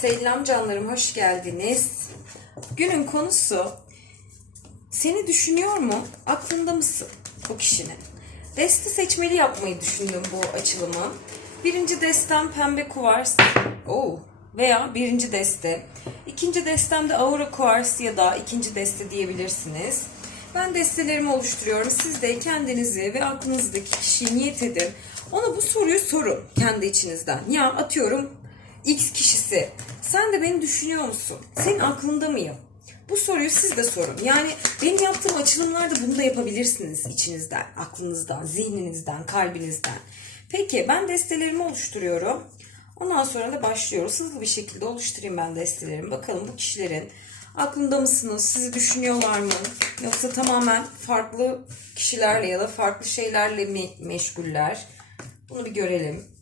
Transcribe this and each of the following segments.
Selam canlarım, hoş geldiniz. Günün konusu seni düşünüyor mu? Aklında mısın bu kişinin? Deste seçmeli yapmayı düşündüm bu açılımı. Birinci destem pembe kuvars Oo, veya birinci deste. İkinci destem de aura kuvars ya da ikinci deste diyebilirsiniz. Ben destelerimi oluşturuyorum. Siz de kendinizi ve aklınızdaki kişiyi niyet edin. Ona bu soruyu sorun kendi içinizden. Ya atıyorum X kişisi. Sen de beni düşünüyor musun? Senin aklında mıyım? Bu soruyu siz de sorun. Yani benim yaptığım açılımlarda bunu da yapabilirsiniz içinizden, aklınızdan, zihninizden, kalbinizden. Peki ben destelerimi oluşturuyorum. Ondan sonra da başlıyoruz. Hızlı bir şekilde oluşturayım ben destelerimi. Bakalım bu kişilerin aklında mısınız? Sizi düşünüyorlar mı? Yoksa tamamen farklı kişilerle ya da farklı şeylerle mi meşguller? Bunu bir görelim.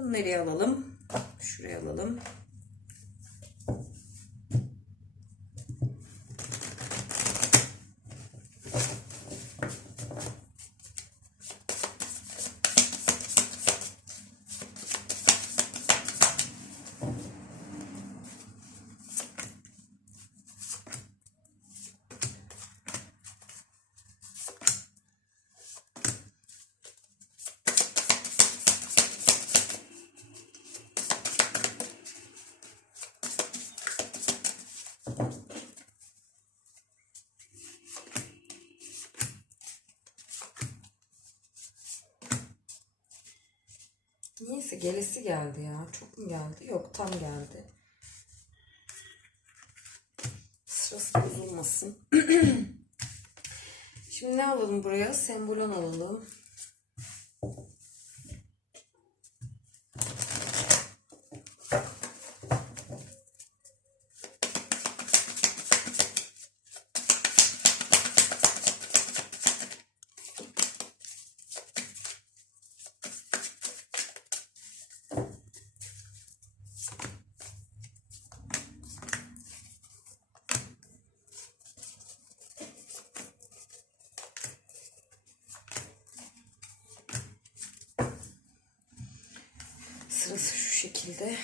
Bunu nereye alalım? Şuraya alalım. Niyeyse gelesi geldi ya. Çok mu geldi? Yok tam geldi. Sırası bozulmasın. Şimdi ne alalım buraya? Sembolon alalım. Sırası şu şekilde.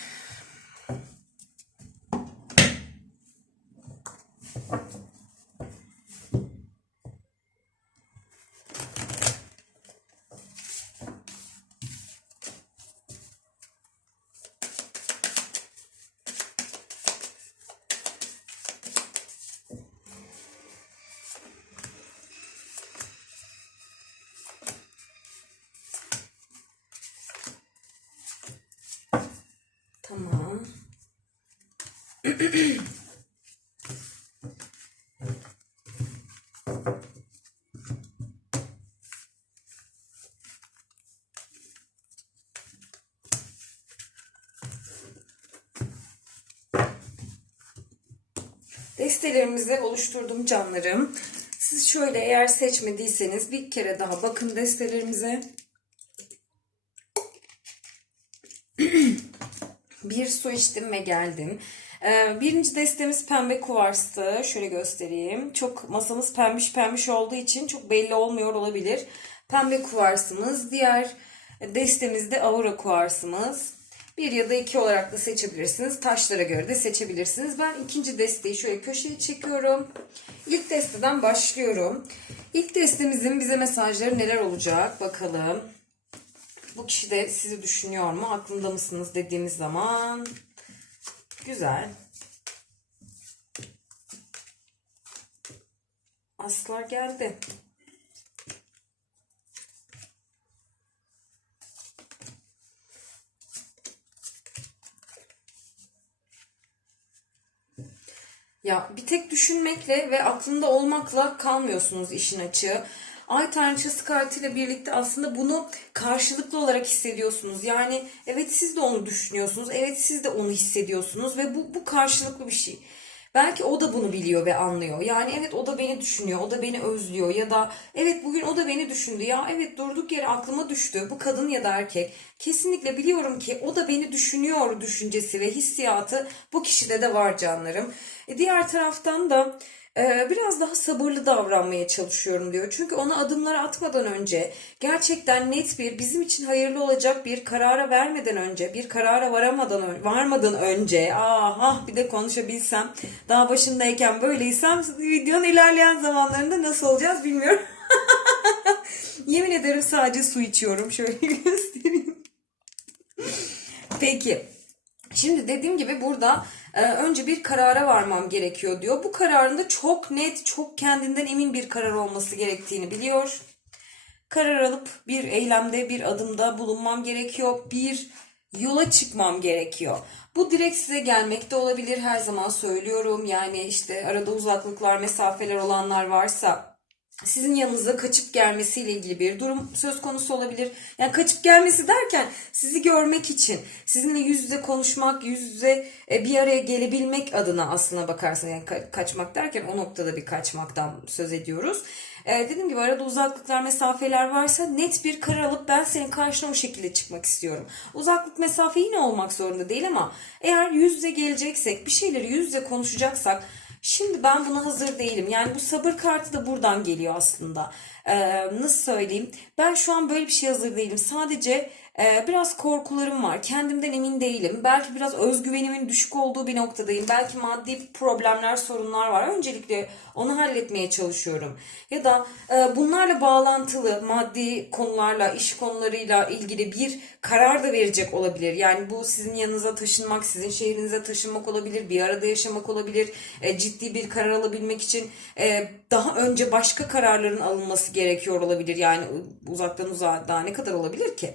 Destelerimizi oluşturdum canlarım. Siz şöyle eğer seçmediyseniz bir kere daha bakın destelerimize. Bir su içtim ve geldim. Ee, birinci destemiz pembe kuvarstı. Şöyle göstereyim. Çok masamız pembiş pembiş olduğu için çok belli olmuyor olabilir. Pembe kuvarsımız. Diğer destemiz de aura kuvarsımız. Bir ya da iki olarak da seçebilirsiniz. Taşlara göre de seçebilirsiniz. Ben ikinci desteği şöyle köşeye çekiyorum. İlk desteden başlıyorum. İlk destemizin bize mesajları neler olacak bakalım. Bu kişi de sizi düşünüyor mu? Aklında mısınız dediğimiz zaman. Güzel. Aslar geldi. Ya bir tek düşünmekle ve aklında olmakla kalmıyorsunuz işin açığı. Ay tanrıçası kartıyla birlikte aslında bunu karşılıklı olarak hissediyorsunuz. Yani evet siz de onu düşünüyorsunuz. Evet siz de onu hissediyorsunuz ve bu, bu karşılıklı bir şey. Belki o da bunu biliyor ve anlıyor. Yani evet o da beni düşünüyor, o da beni özlüyor ya da evet bugün o da beni düşündü. Ya evet durduk yere aklıma düştü. Bu kadın ya da erkek. Kesinlikle biliyorum ki o da beni düşünüyor düşüncesi ve hissiyatı bu kişide de var canlarım. E diğer taraftan da biraz daha sabırlı davranmaya çalışıyorum diyor. Çünkü ona adımları atmadan önce gerçekten net bir bizim için hayırlı olacak bir karara vermeden önce bir karara varamadan varmadan önce ah bir de konuşabilsem daha başındayken böyleysem videonun ilerleyen zamanlarında nasıl olacağız bilmiyorum. Yemin ederim sadece su içiyorum. Şöyle göstereyim. Peki. Şimdi dediğim gibi burada önce bir karara varmam gerekiyor diyor. Bu kararın da çok net, çok kendinden emin bir karar olması gerektiğini biliyor. Karar alıp bir eylemde, bir adımda bulunmam gerekiyor. Bir yola çıkmam gerekiyor. Bu direkt size gelmek de olabilir her zaman söylüyorum. Yani işte arada uzaklıklar, mesafeler olanlar varsa sizin yanınıza kaçıp gelmesiyle ilgili bir durum söz konusu olabilir. Yani kaçıp gelmesi derken sizi görmek için, sizinle yüz yüze konuşmak, yüz yüze e, bir araya gelebilmek adına aslına bakarsan yani ka- kaçmak derken o noktada bir kaçmaktan söz ediyoruz. E, dediğim gibi arada uzaklıklar, mesafeler varsa net bir karar alıp ben senin karşına o şekilde çıkmak istiyorum. Uzaklık mesafe yine olmak zorunda değil ama eğer yüz yüze geleceksek, bir şeyleri yüz yüze konuşacaksak Şimdi ben buna hazır değilim. Yani bu sabır kartı da buradan geliyor aslında. Ee, nasıl söyleyeyim? Ben şu an böyle bir şey hazır değilim. Sadece e, biraz korkularım var. Kendimden emin değilim. Belki biraz özgüvenimin düşük olduğu bir noktadayım. Belki maddi problemler, sorunlar var. Öncelikle onu halletmeye çalışıyorum. Ya da e, bunlarla bağlantılı maddi konularla, iş konularıyla ilgili bir karar da verecek olabilir. Yani bu sizin yanınıza taşınmak, sizin şehrinize taşınmak olabilir, bir arada yaşamak olabilir. E, ciddi bir karar alabilmek için e, daha önce başka kararların alınması gerekiyor olabilir. Yani uzaktan uzağa daha ne kadar olabilir ki?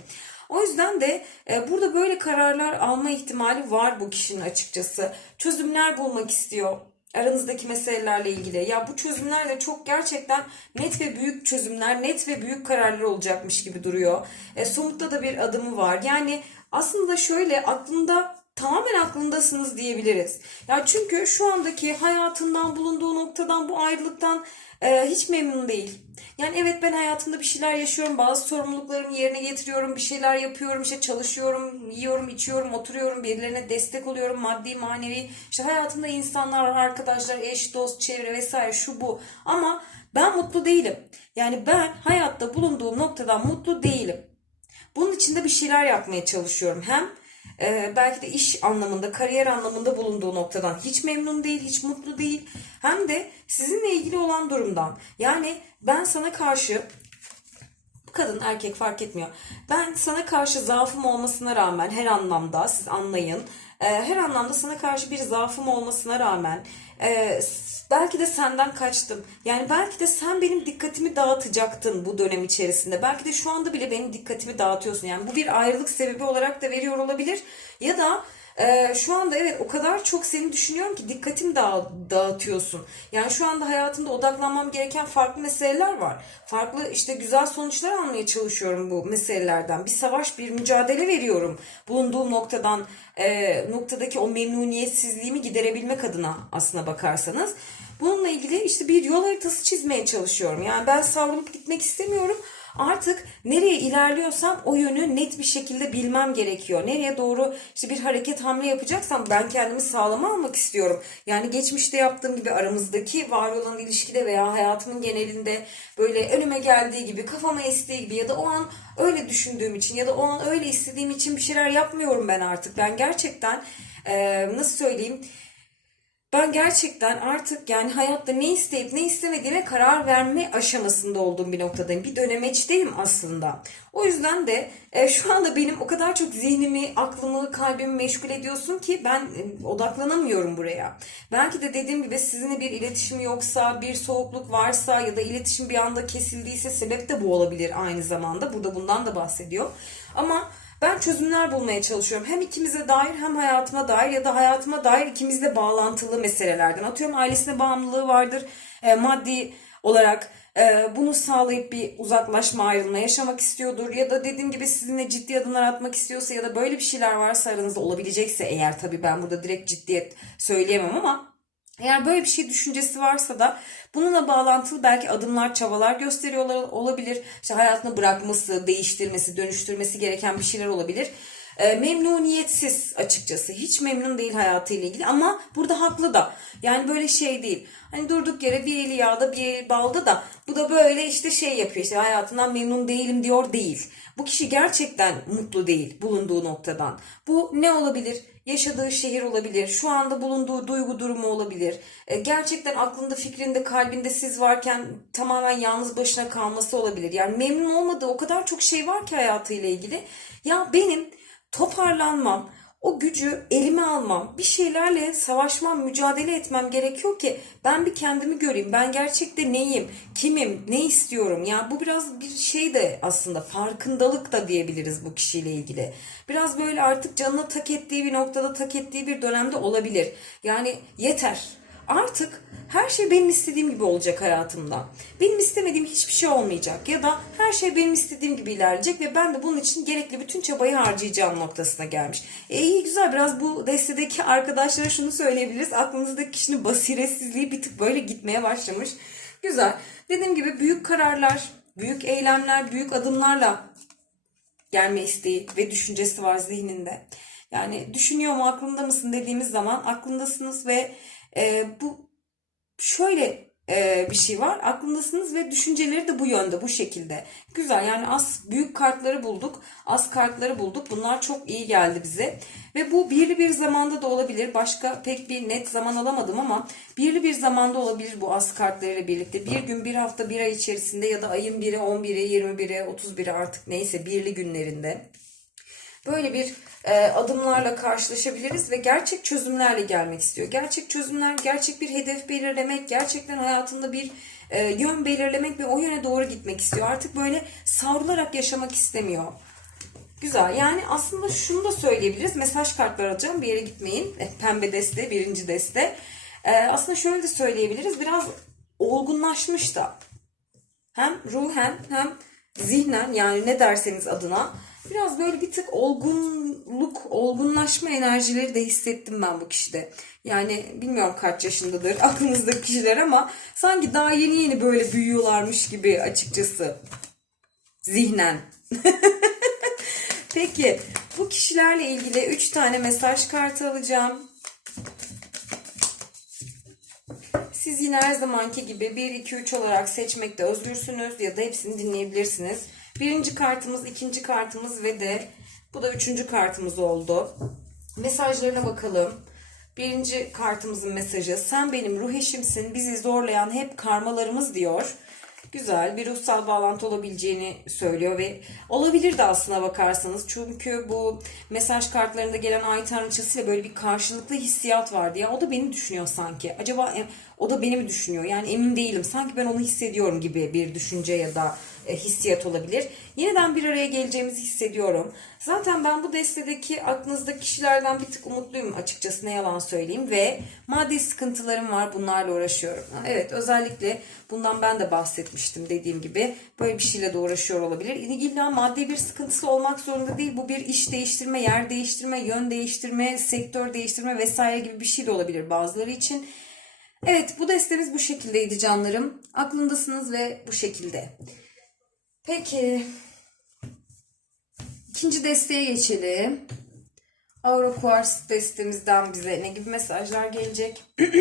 O yüzden de e, burada böyle kararlar alma ihtimali var bu kişinin açıkçası. Çözümler bulmak istiyor aranızdaki meselelerle ilgili. Ya bu çözümler de çok gerçekten net ve büyük çözümler, net ve büyük kararlar olacakmış gibi duruyor. E, somutta da bir adımı var. Yani aslında şöyle aklında tamamen aklındasınız diyebiliriz. Ya çünkü şu andaki hayatından bulunduğu noktadan bu ayrılıktan e, hiç memnun değil. Yani evet ben hayatımda bir şeyler yaşıyorum, bazı sorumluluklarımı yerine getiriyorum, bir şeyler yapıyorum, işte çalışıyorum, yiyorum, içiyorum, oturuyorum, birilerine destek oluyorum, maddi, manevi. İşte hayatımda insanlar arkadaşlar, eş, dost, çevre vesaire şu bu. Ama ben mutlu değilim. Yani ben hayatta bulunduğum noktadan mutlu değilim. Bunun için de bir şeyler yapmaya çalışıyorum. Hem e, belki de iş anlamında, kariyer anlamında bulunduğu noktadan hiç memnun değil, hiç mutlu değil. Hem de sizinle ilgili olan durumdan. Yani ben sana karşı kadın erkek fark etmiyor. Ben sana karşı zaafım olmasına rağmen her anlamda siz anlayın. E, her anlamda sana karşı bir zaafım olmasına rağmen e, belki de senden kaçtım. Yani belki de sen benim dikkatimi dağıtacaktın bu dönem içerisinde. Belki de şu anda bile benim dikkatimi dağıtıyorsun. Yani bu bir ayrılık sebebi olarak da veriyor olabilir. Ya da ee, şu anda evet o kadar çok seni düşünüyorum ki dikkatimi dağ dağıtıyorsun. Yani şu anda hayatımda odaklanmam gereken farklı meseleler var. Farklı işte güzel sonuçlar almaya çalışıyorum bu meselelerden. Bir savaş, bir mücadele veriyorum. Bulunduğum noktadan, e, noktadaki o memnuniyetsizliğimi giderebilmek adına aslına bakarsanız. Bununla ilgili işte bir yol haritası çizmeye çalışıyorum. Yani ben savrulup gitmek istemiyorum. Artık nereye ilerliyorsam o yönü net bir şekilde bilmem gerekiyor. Nereye doğru işte bir hareket hamle yapacaksam ben kendimi sağlama almak istiyorum. Yani geçmişte yaptığım gibi aramızdaki var olan ilişkide veya hayatımın genelinde böyle önüme geldiği gibi kafama estiği gibi ya da o an öyle düşündüğüm için ya da o an öyle istediğim için bir şeyler yapmıyorum ben artık. Ben gerçekten nasıl söyleyeyim ben gerçekten artık yani hayatta ne isteyip ne istemediğime karar verme aşamasında olduğum bir noktadayım. Bir dönemeçteyim aslında. O yüzden de e, şu anda benim o kadar çok zihnimi, aklımı, kalbimi meşgul ediyorsun ki ben e, odaklanamıyorum buraya. Belki de dediğim gibi sizinle bir iletişim yoksa, bir soğukluk varsa ya da iletişim bir anda kesildiyse sebep de bu olabilir aynı zamanda. Burada bundan da bahsediyor. Ama ben çözümler bulmaya çalışıyorum. Hem ikimize dair hem hayatıma dair ya da hayatıma dair ikimizle bağlantılı meselelerden. Atıyorum ailesine bağımlılığı vardır. E, maddi olarak e, bunu sağlayıp bir uzaklaşma ayrılma yaşamak istiyordur. Ya da dediğim gibi sizinle ciddi adımlar atmak istiyorsa ya da böyle bir şeyler varsa aranızda olabilecekse eğer tabii ben burada direkt ciddiyet söyleyemem ama eğer böyle bir şey düşüncesi varsa da bununla bağlantılı belki adımlar, çabalar gösteriyorlar olabilir. İşte hayatını bırakması, değiştirmesi, dönüştürmesi gereken bir şeyler olabilir. e, memnuniyetsiz açıkçası. Hiç memnun değil hayatıyla ilgili ama burada haklı da. Yani böyle şey değil. Hani durduk yere bir eli yağda bir eli balda da bu da böyle işte şey yapıyor işte hayatından memnun değilim diyor değil. Bu kişi gerçekten mutlu değil bulunduğu noktadan. Bu ne olabilir? Yaşadığı şehir olabilir. Şu anda bulunduğu duygu durumu olabilir. E, gerçekten aklında, fikrinde, kalbinde siz varken tamamen yalnız başına kalması olabilir. Yani memnun olmadığı o kadar çok şey var ki hayatıyla ilgili. Ya benim toparlanmam, o gücü elime almam, bir şeylerle savaşmam, mücadele etmem gerekiyor ki ben bir kendimi göreyim. Ben gerçekte neyim, kimim, ne istiyorum? Ya bu biraz bir şey de aslında farkındalık da diyebiliriz bu kişiyle ilgili. Biraz böyle artık canına tak ettiği bir noktada tak ettiği bir dönemde olabilir. Yani yeter. Artık her şey benim istediğim gibi olacak hayatımda. Benim istemediğim hiçbir şey olmayacak ya da her şey benim istediğim gibi ilerleyecek ve ben de bunun için gerekli bütün çabayı harcayacağım noktasına gelmiş. E iyi güzel biraz bu destedeki arkadaşlara şunu söyleyebiliriz. Aklınızdaki kişinin basiretsizliği bir tık böyle gitmeye başlamış. Güzel. Dediğim gibi büyük kararlar, büyük eylemler, büyük adımlarla gelme isteği ve düşüncesi var zihninde. Yani düşünüyor mu aklında mısın dediğimiz zaman aklındasınız ve e, bu şöyle e, bir şey var. Aklındasınız ve düşünceleri de bu yönde, bu şekilde. Güzel yani az büyük kartları bulduk. Az kartları bulduk. Bunlar çok iyi geldi bize. Ve bu birli bir zamanda da olabilir. Başka pek bir net zaman alamadım ama birli bir zamanda olabilir bu az kartlarıyla birlikte. Bir gün, bir hafta, bir ay içerisinde ya da ayın 1'i, 11'i, 21'i, 31'i artık neyse birli günlerinde. Böyle bir e, adımlarla karşılaşabiliriz ve gerçek çözümlerle gelmek istiyor. Gerçek çözümler, gerçek bir hedef belirlemek, gerçekten hayatında bir e, yön belirlemek ve o yöne doğru gitmek istiyor. Artık böyle savrularak yaşamak istemiyor. Güzel. Yani aslında şunu da söyleyebiliriz. Mesaj kartları alacağım. Bir yere gitmeyin. E, Pembe deste, birinci deste. E, aslında şöyle de söyleyebiliriz. Biraz olgunlaşmış da. Hem ruhen hem zihnen yani ne derseniz adına biraz böyle bir tık olgunluk, olgunlaşma enerjileri de hissettim ben bu kişide. Yani bilmiyorum kaç yaşındadır aklınızdaki kişiler ama sanki daha yeni yeni böyle büyüyorlarmış gibi açıkçası. Zihnen. Peki bu kişilerle ilgili 3 tane mesaj kartı alacağım. Siz yine her zamanki gibi 1, 2, 3 olarak seçmekte özgürsünüz ya da hepsini dinleyebilirsiniz. Birinci kartımız, ikinci kartımız ve de bu da üçüncü kartımız oldu. Mesajlarına bakalım. Birinci kartımızın mesajı sen benim ruh eşimsin bizi zorlayan hep karmalarımız diyor. Güzel bir ruhsal bağlantı olabileceğini söylüyor ve olabilir de aslına bakarsanız. Çünkü bu mesaj kartlarında gelen ay tanrıçasıyla böyle bir karşılıklı hissiyat vardı. Ya o da beni düşünüyor sanki. Acaba e, o da beni mi düşünüyor? Yani emin değilim. Sanki ben onu hissediyorum gibi bir düşünce ya da hissiyat olabilir. Yeniden bir araya geleceğimizi hissediyorum. Zaten ben bu destedeki aklınızdaki kişilerden bir tık umutluyum açıkçası ne yalan söyleyeyim ve maddi sıkıntılarım var bunlarla uğraşıyorum. Evet özellikle bundan ben de bahsetmiştim dediğim gibi böyle bir şeyle de uğraşıyor olabilir. İlla maddi bir sıkıntısı olmak zorunda değil bu bir iş değiştirme, yer değiştirme, yön değiştirme, sektör değiştirme vesaire gibi bir şey de olabilir bazıları için. Evet bu destemiz bu şekildeydi canlarım. Aklındasınız ve bu şekilde. Peki. İkinci desteğe geçelim. Aura Quartz destemizden bize ne gibi mesajlar gelecek?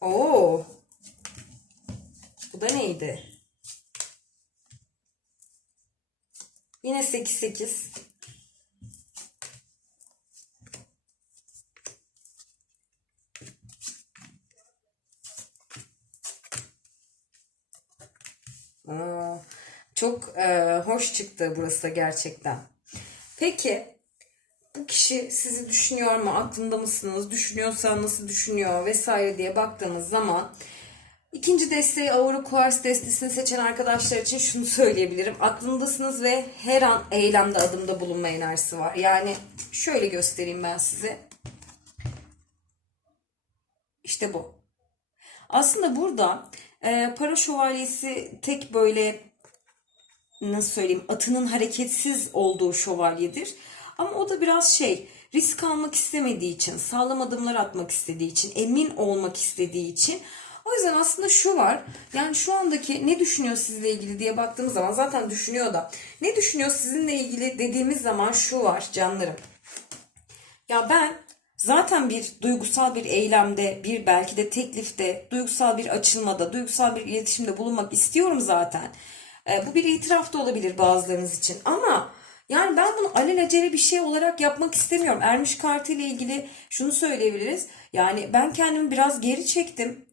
Oo. Bu da neydi? Yine 8 Çok e, hoş çıktı burası da gerçekten. Peki bu kişi sizi düşünüyor mu? Aklında mısınız? Düşünüyorsa nasıl düşünüyor vesaire diye baktığınız zaman ikinci desteği Aura Quartz destesini seçen arkadaşlar için şunu söyleyebilirim. Aklındasınız ve her an eylemde adımda bulunma enerjisi var. Yani şöyle göstereyim ben size. İşte bu. Aslında burada e, para şövalyesi tek böyle nasıl söyleyeyim atının hareketsiz olduğu şövalyedir. Ama o da biraz şey risk almak istemediği için, sağlam adımlar atmak istediği için, emin olmak istediği için O yüzden aslında şu var. Yani şu andaki ne düşünüyor sizle ilgili diye baktığımız zaman zaten düşünüyor da. Ne düşünüyor sizinle ilgili dediğimiz zaman şu var canlarım. Ya ben zaten bir duygusal bir eylemde, bir belki de teklifte, duygusal bir açılmada, duygusal bir iletişimde bulunmak istiyorum zaten. E, bu bir itiraf da olabilir bazılarınız için ama yani ben bunu alelacele bir şey olarak yapmak istemiyorum. Ermiş Kartı ile ilgili şunu söyleyebiliriz. Yani ben kendimi biraz geri çektim.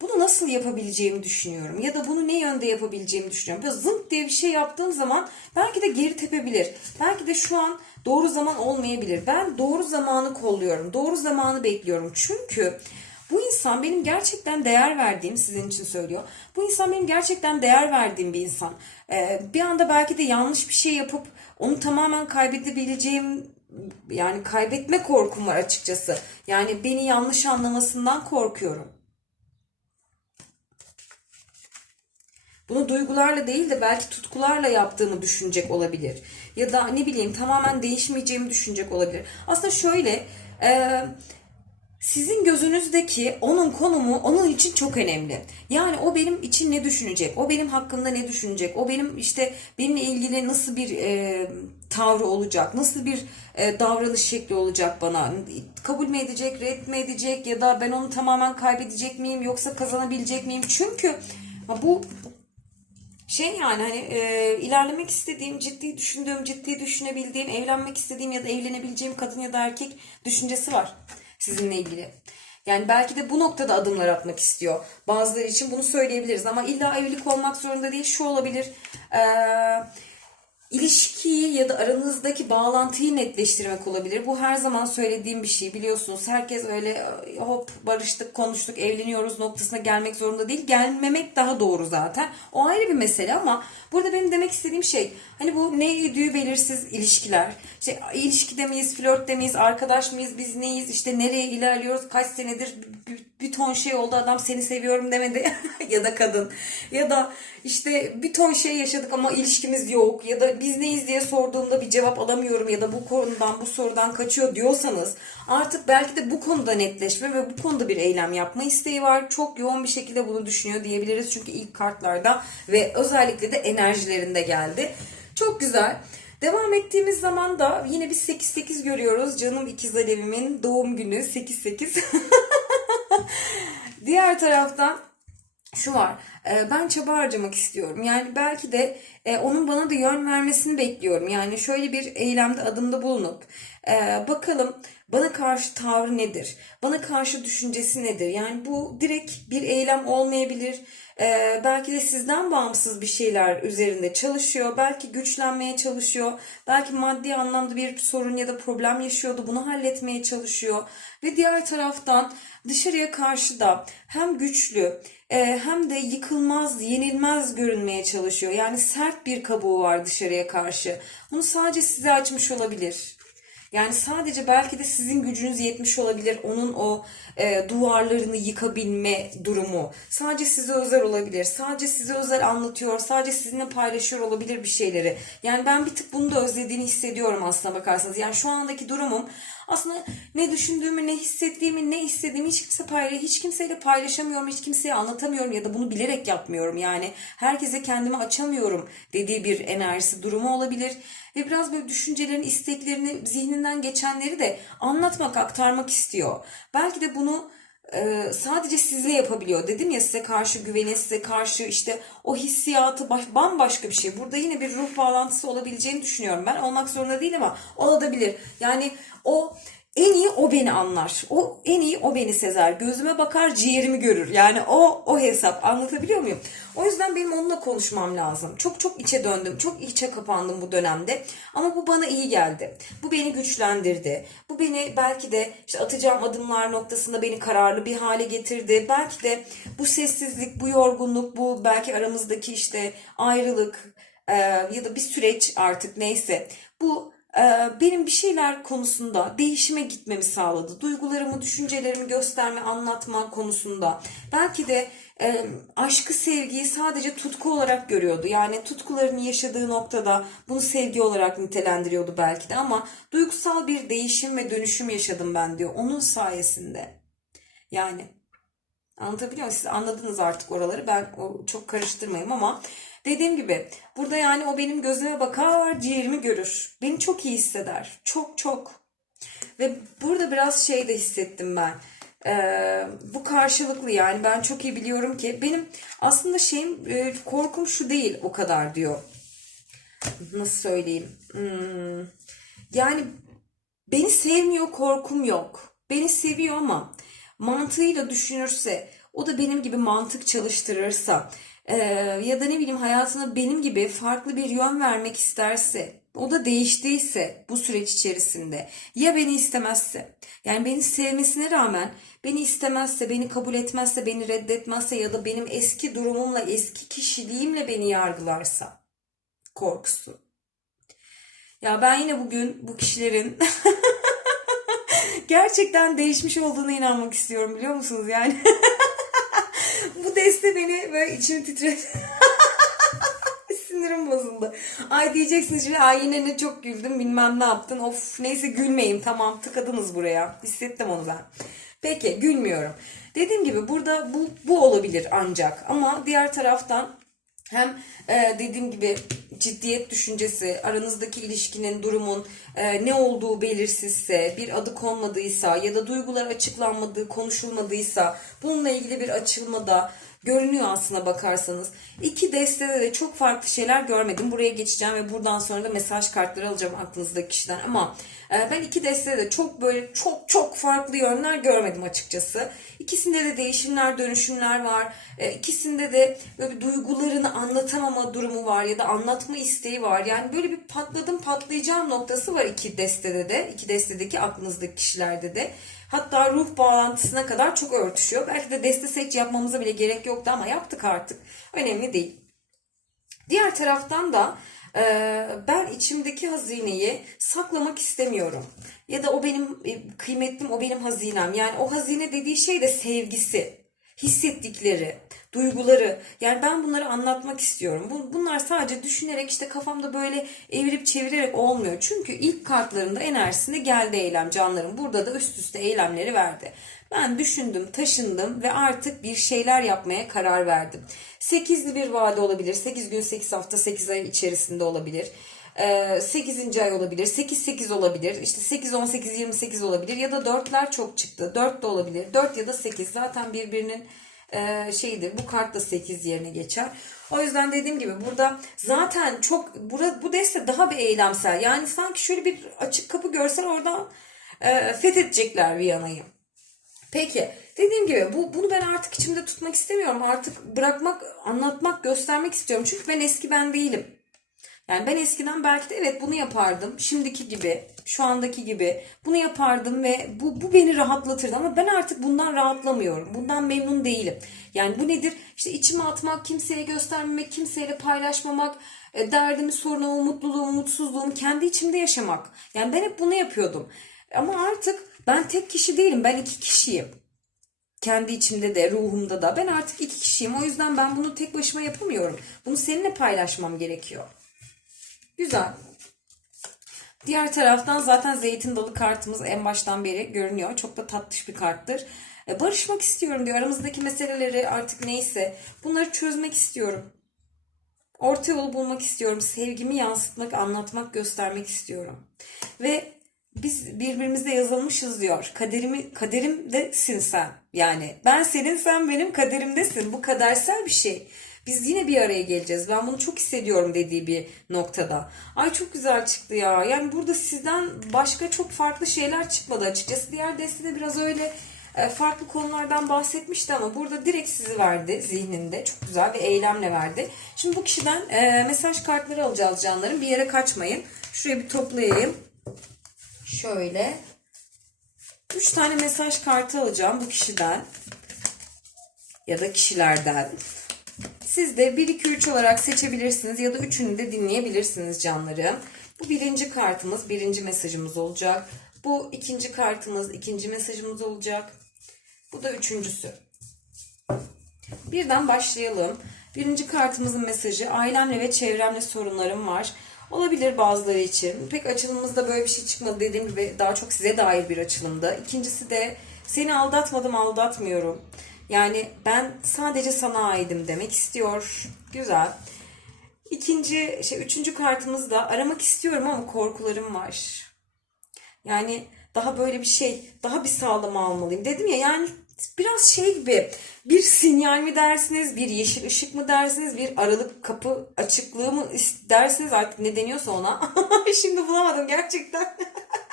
Bunu nasıl yapabileceğimi düşünüyorum ya da bunu ne yönde yapabileceğimi düşünüyorum. Böyle zınk diye bir şey yaptığım zaman belki de geri tepebilir. Belki de şu an doğru zaman olmayabilir. Ben doğru zamanı kolluyorum. Doğru zamanı bekliyorum. Çünkü bu insan benim gerçekten değer verdiğim, sizin için söylüyor. Bu insan benim gerçekten değer verdiğim bir insan. Ee, bir anda belki de yanlış bir şey yapıp onu tamamen kaybedebileceğim yani kaybetme korkum var açıkçası. Yani beni yanlış anlamasından korkuyorum. Bunu duygularla değil de belki tutkularla yaptığımı düşünecek olabilir. Ya da ne bileyim tamamen değişmeyeceğimi düşünecek olabilir. Aslında şöyle e, sizin gözünüzdeki onun konumu onun için çok önemli. Yani o benim için ne düşünecek? O benim hakkımda ne düşünecek? O benim işte benimle ilgili nasıl bir e, tavrı olacak? Nasıl bir e, davranış şekli olacak bana? Kabul mü edecek, red mi edecek ya da ben onu tamamen kaybedecek miyim yoksa kazanabilecek miyim? Çünkü bu şey yani hani e, ilerlemek istediğim, ciddi düşündüğüm, ciddi düşünebildiğim, evlenmek istediğim ya da evlenebileceğim kadın ya da erkek düşüncesi var sizinle ilgili. Yani belki de bu noktada adımlar atmak istiyor. Bazıları için bunu söyleyebiliriz ama illa evlilik olmak zorunda değil. Şu olabilir. Eee İlişkiyi ya da aranızdaki bağlantıyı netleştirmek olabilir. Bu her zaman söylediğim bir şey biliyorsunuz. Herkes öyle hop barıştık, konuştuk, evleniyoruz noktasına gelmek zorunda değil. Gelmemek daha doğru zaten. O ayrı bir mesele ama burada benim demek istediğim şey hani bu ne idüğü belirsiz ilişkiler. İşte ilişkide miyiz, flörtte miyiz, arkadaş mıyız, biz neyiz, işte nereye ilerliyoruz, kaç senedir bir, bir ton şey oldu adam seni seviyorum demedi ya da kadın ya da işte bir ton şey yaşadık ama ilişkimiz yok ya da biz neyiz diye sorduğumda bir cevap alamıyorum ya da bu konudan bu sorudan kaçıyor diyorsanız artık belki de bu konuda netleşme ve bu konuda bir eylem yapma isteği var. Çok yoğun bir şekilde bunu düşünüyor diyebiliriz çünkü ilk kartlarda ve özellikle de enerjilerinde geldi. Çok güzel. Devam ettiğimiz zaman da yine bir 8-8 görüyoruz. Canım ikiz Alev'imin doğum günü 8-8. Diğer taraftan şu var. e, Ben çaba harcamak istiyorum. Yani belki de e, onun bana da yön vermesini bekliyorum. Yani şöyle bir eylemde adımda bulunup e, bakalım bana karşı tavrı nedir? Bana karşı düşüncesi nedir? Yani bu direkt bir eylem olmayabilir. E, belki de sizden bağımsız bir şeyler üzerinde çalışıyor. Belki güçlenmeye çalışıyor. Belki maddi anlamda bir sorun ya da problem yaşıyordu. Bunu halletmeye çalışıyor. Ve diğer taraftan dışarıya karşı da hem güçlü e, hem de yıkılmaz, yenilmez görünmeye çalışıyor. Yani sert bir kabuğu var dışarıya karşı. Bunu sadece size açmış olabilir. Yani sadece belki de sizin gücünüz yetmiş olabilir onun o e, duvarlarını yıkabilme durumu. Sadece size özel olabilir. Sadece size özel anlatıyor. Sadece sizinle paylaşıyor olabilir bir şeyleri. Yani ben bir tık bunu da özlediğini hissediyorum aslına bakarsanız. Yani şu andaki durumum aslında ne düşündüğümü, ne hissettiğimi, ne istediğimi hiç kimse paylaş, hiç kimseyle paylaşamıyorum, hiç kimseye anlatamıyorum ya da bunu bilerek yapmıyorum. Yani herkese kendimi açamıyorum dediği bir enerjisi durumu olabilir. Ve biraz böyle düşüncelerini, isteklerini, zihninden geçenleri de anlatmak, aktarmak istiyor. Belki de bunu e, sadece size yapabiliyor. Dedim ya size karşı güveni, size karşı işte o hissiyatı baş, bambaşka bir şey. Burada yine bir ruh bağlantısı olabileceğini düşünüyorum ben. Olmak zorunda değil ama olabilir. Yani o en iyi o beni anlar. O en iyi o beni sezer. Gözüme bakar, ciğerimi görür. Yani o o hesap. Anlatabiliyor muyum? O yüzden benim onunla konuşmam lazım. Çok çok içe döndüm. Çok içe kapandım bu dönemde. Ama bu bana iyi geldi. Bu beni güçlendirdi. Bu beni belki de işte atacağım adımlar noktasında beni kararlı bir hale getirdi. Belki de bu sessizlik, bu yorgunluk, bu belki aramızdaki işte ayrılık ya da bir süreç artık neyse. Bu benim bir şeyler konusunda değişime gitmemi sağladı. Duygularımı, düşüncelerimi gösterme, anlatma konusunda. Belki de e, aşkı, sevgiyi sadece tutku olarak görüyordu. Yani tutkularını yaşadığı noktada bunu sevgi olarak nitelendiriyordu belki de ama duygusal bir değişim ve dönüşüm yaşadım ben diyor onun sayesinde. Yani Anlatabiliyor muyum? Siz anladınız artık oraları. Ben çok karıştırmayayım ama dediğim gibi burada yani o benim gözüme bakar, ciğerimi görür. Beni çok iyi hisseder. Çok çok. Ve burada biraz şey de hissettim ben. Ee, bu karşılıklı yani ben çok iyi biliyorum ki benim aslında şeyim e, korkum şu değil o kadar diyor. Nasıl söyleyeyim? Hmm, yani beni sevmiyor korkum yok. Beni seviyor ama mantığıyla düşünürse o da benim gibi mantık çalıştırırsa e, ya da ne bileyim hayatına benim gibi farklı bir yön vermek isterse o da değiştiyse bu süreç içerisinde ya beni istemezse yani beni sevmesine rağmen beni istemezse, beni kabul etmezse, beni reddetmezse ya da benim eski durumumla, eski kişiliğimle beni yargılarsa korkusu. Ya ben yine bugün bu kişilerin gerçekten değişmiş olduğuna inanmak istiyorum biliyor musunuz yani? deste beni böyle içimi titret. Sinirim bozuldu. Ay diyeceksiniz şimdi ay yine ne çok güldüm bilmem ne yaptın. Of neyse gülmeyin tamam tıkadınız buraya. Hissettim onu ben. Peki gülmüyorum. Dediğim gibi burada bu, bu olabilir ancak ama diğer taraftan hem e, dediğim gibi ciddiyet düşüncesi, aranızdaki ilişkinin, durumun e, ne olduğu belirsizse, bir adı konmadıysa ya da duygular açıklanmadığı, konuşulmadıysa bununla ilgili bir açılmada görünüyor aslına bakarsanız. İki destede de çok farklı şeyler görmedim. Buraya geçeceğim ve buradan sonra da mesaj kartları alacağım aklınızdaki kişiden. Ama e, ben iki destede de çok böyle çok çok farklı yönler görmedim açıkçası. İkisinde de değişimler, dönüşümler var. E, İkisinde de böyle duygularını anlatamama durumu var ya da anlatma isteği var. Yani böyle bir patladım patlayacağım noktası var iki destede de. iki destedeki aklınızdaki kişilerde de. Hatta ruh bağlantısına kadar çok örtüşüyor. Belki de deste seç yapmamıza bile gerek yoktu ama yaptık artık. Önemli değil. Diğer taraftan da e, ben içimdeki hazineyi saklamak istemiyorum. Ya da o benim e, kıymetlim, o benim hazinem. Yani o hazine dediği şey de sevgisi, hissettikleri, duyguları. Yani ben bunları anlatmak istiyorum. Bu, bunlar sadece düşünerek işte kafamda böyle evirip çevirerek olmuyor. Çünkü ilk kartlarında enerjisinde geldi eylem canlarım. Burada da üst üste eylemleri verdi. Ben düşündüm, taşındım ve artık bir şeyler yapmaya karar verdim. 8'li bir vade olabilir. 8 gün, 8 hafta, 8 ay içerisinde olabilir. 8. ay olabilir, 8-8 olabilir, işte 8-18-28 olabilir ya da 4'ler çok çıktı. 4 de olabilir. 4 ya da 8 zaten birbirinin e, şeyidir. Bu kart da 8 yerine geçer. O yüzden dediğim gibi burada zaten çok burada, bu deste daha bir eylemsel. Yani sanki şöyle bir açık kapı görsen oradan e, fethedecekler Viyana'yı. Peki dediğim gibi bu bunu ben artık içimde tutmak istemiyorum. Artık bırakmak, anlatmak, göstermek istiyorum. Çünkü ben eski ben değilim. Yani ben eskiden belki de evet bunu yapardım. Şimdiki gibi, şu andaki gibi bunu yapardım ve bu, bu beni rahatlatırdı. Ama ben artık bundan rahatlamıyorum. Bundan memnun değilim. Yani bu nedir? İşte içime atmak, kimseye göstermemek, kimseyle paylaşmamak, e, derdimi, sorunumu, mutluluğumu, mutsuzluğumu kendi içimde yaşamak. Yani ben hep bunu yapıyordum. Ama artık ben tek kişi değilim. Ben iki kişiyim. Kendi içimde de, ruhumda da. Ben artık iki kişiyim. O yüzden ben bunu tek başıma yapamıyorum. Bunu seninle paylaşmam gerekiyor. Güzel. Diğer taraftan zaten zeytin dalı kartımız en baştan beri görünüyor. Çok da tatlış bir karttır. E, barışmak istiyorum diyor. Aramızdaki meseleleri artık neyse bunları çözmek istiyorum. Orta yolu bulmak istiyorum. Sevgimi yansıtmak, anlatmak, göstermek istiyorum. Ve biz birbirimizle yazılmışız diyor. Kaderimi kaderimdesin sen. Yani ben senin sen benim kaderimdesin. Bu kadersel bir şey. Biz yine bir araya geleceğiz. Ben bunu çok hissediyorum dediği bir noktada. Ay çok güzel çıktı ya. Yani burada sizden başka çok farklı şeyler çıkmadı açıkçası. Diğer destede biraz öyle e, farklı konulardan bahsetmişti ama burada direkt sizi verdi zihninde. Çok güzel bir eylemle verdi. Şimdi bu kişiden e, mesaj kartları alacağız canlarım. Bir yere kaçmayın. Şuraya bir toplayayım. Şöyle. 3 tane mesaj kartı alacağım bu kişiden. Ya da kişilerden. Siz de 1, 2, 3 olarak seçebilirsiniz ya da üçünü de dinleyebilirsiniz canlarım. Bu birinci kartımız, birinci mesajımız olacak. Bu ikinci kartımız, ikinci mesajımız olacak. Bu da üçüncüsü. Birden başlayalım. Birinci kartımızın mesajı ailemle ve çevremle sorunlarım var. Olabilir bazıları için. Pek açılımımızda böyle bir şey çıkmadı dediğim gibi daha çok size dair bir açılımda. İkincisi de seni aldatmadım aldatmıyorum. Yani ben sadece sana aidim demek istiyor. Güzel. İkinci, şey, üçüncü kartımız da aramak istiyorum ama korkularım var. Yani daha böyle bir şey, daha bir sağlam almalıyım. Dedim ya yani biraz şey gibi bir sinyal mi dersiniz, bir yeşil ışık mı dersiniz, bir aralık kapı açıklığı mı dersiniz artık ne deniyorsa ona. Şimdi bulamadım gerçekten.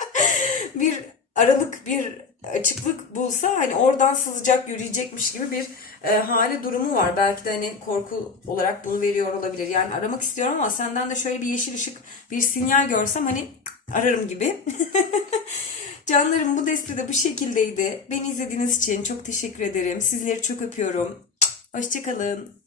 bir aralık, bir açıklık bulsa hani oradan sızacak, yürüyecekmiş gibi bir e, hali durumu var. Belki de hani korku olarak bunu veriyor olabilir. Yani aramak istiyorum ama senden de şöyle bir yeşil ışık, bir sinyal görsem hani ararım gibi. Canlarım bu deste de bu şekildeydi. Beni izlediğiniz için çok teşekkür ederim. Sizleri çok öpüyorum. Hoşçakalın.